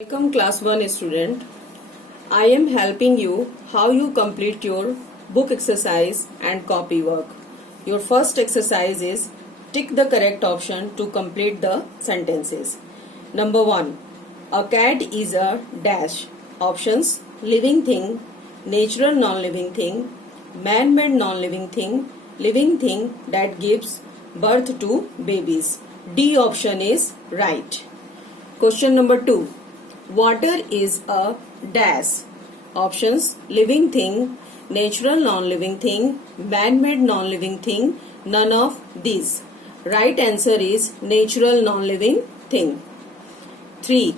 Welcome class 1 student. I am helping you how you complete your book exercise and copy work. Your first exercise is tick the correct option to complete the sentences. Number 1. A cat is a dash. Options: living thing, natural non-living thing, man-made non-living thing that gives birth to babies. D option is right. Question number 2. Water is a dash. Options: living thing, natural non-living thing, man-made non-living thing, none of these. Right answer is natural non-living thing. 3.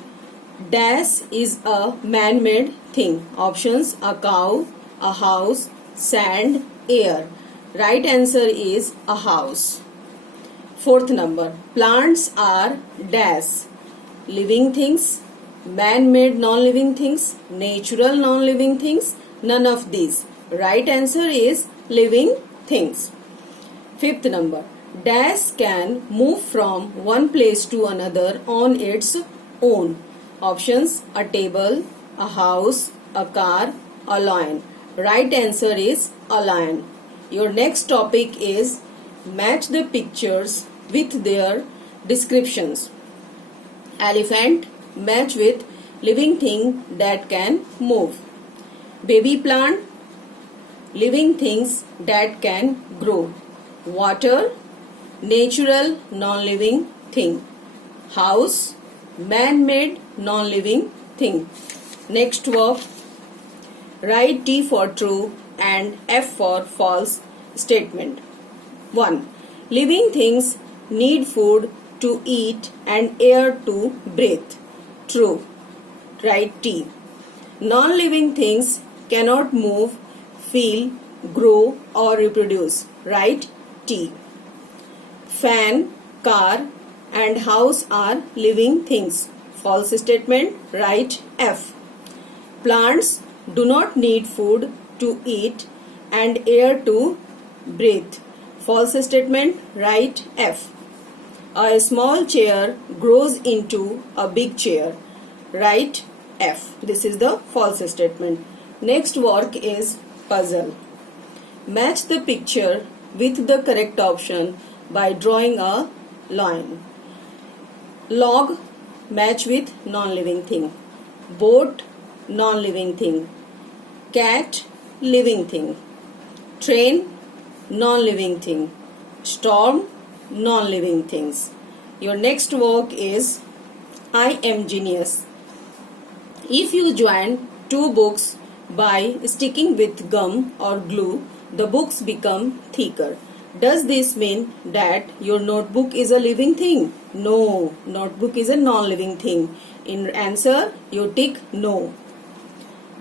Dash is a man-made thing. Options: a cow, a house, sand, air. Right answer is a house. Fourth number. Plants are dash. Living things, man-made non-living things, natural non-living things, none of these. Right answer is living things. Fifth number. Dash can move from one place to another on its own. Options: a table, a house, a car, a lion. Right answer is a lion. Your next topic is match the pictures with their descriptions. Elephant match with living thing that can move. Baby plant, living things that can grow. Water, natural non-living thing. House, man-made non-living thing. Next verb. Write T for true and F for false statement. 1. Living things need food to eat and air to breathe. True. Write T. Non-living things cannot move, feel, grow or reproduce. Write T. Fan, car and house are living things. False statement. Write F. Plants do not need food to eat and air to breathe. False statement. Write F. A small chair grows into a big chair. Write F. This is the false statement. Next work is puzzle. Match the picture with the correct option by drawing a line. Log match with non-living thing. Boat non-living thing. Cat living thing. Train non-living thing. Storm non-living things. Your next work is I am genius. If you join two books by sticking with gum or glue, the books become thicker. Does this mean that your notebook is a living thing? No, notebook is a non-living thing. In answer, you tick no.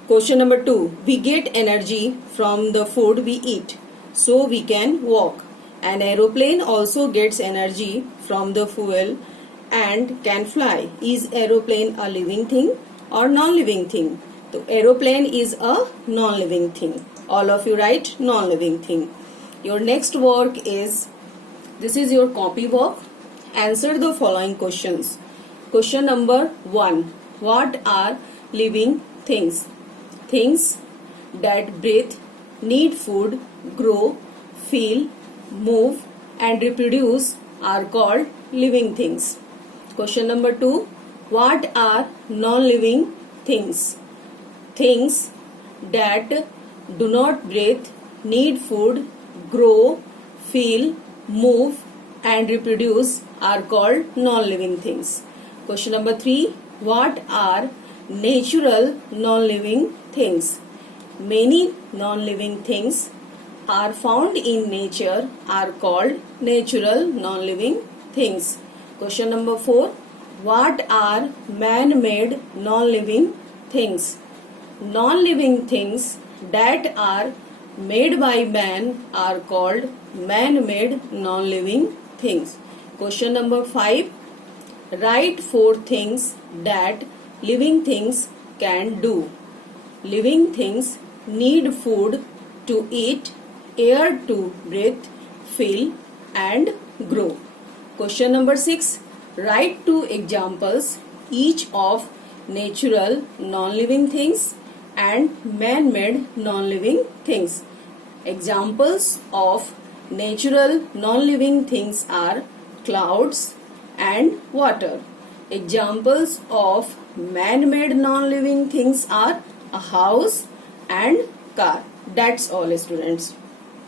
Question number 2. We get energy from the food we eat, so we can walk. An aeroplane also gets energy from the fuel and can fly. Is aeroplane a living thing or non-living thing? So aeroplane is a non-living thing. All of you write non-living thing. Your next work is, this is your copy work. Answer the following questions. Question number 1. What are living things? Things that breathe, need food, grow, feel, move and reproduce are called living things. Question number 2. What are non-living things? Things that do not breathe, need food, grow, feel, move and reproduce are called non-living things. Question number 3. What are natural non-living things? Many non-living things are found in nature are called natural non-living things. Question number 4. What are man-made non-living things? Non-living things that are made by man are called man-made non-living things. Question number 5. Write 4 things that living things can do. Living things need food to eat, air to breathe, feel and grow. Question number 6. Write 2 examples, each of natural non-living things and man-made non-living things. Examples of natural non-living things are clouds and water. Examples of man-made non-living things are a house and car. That's all, students.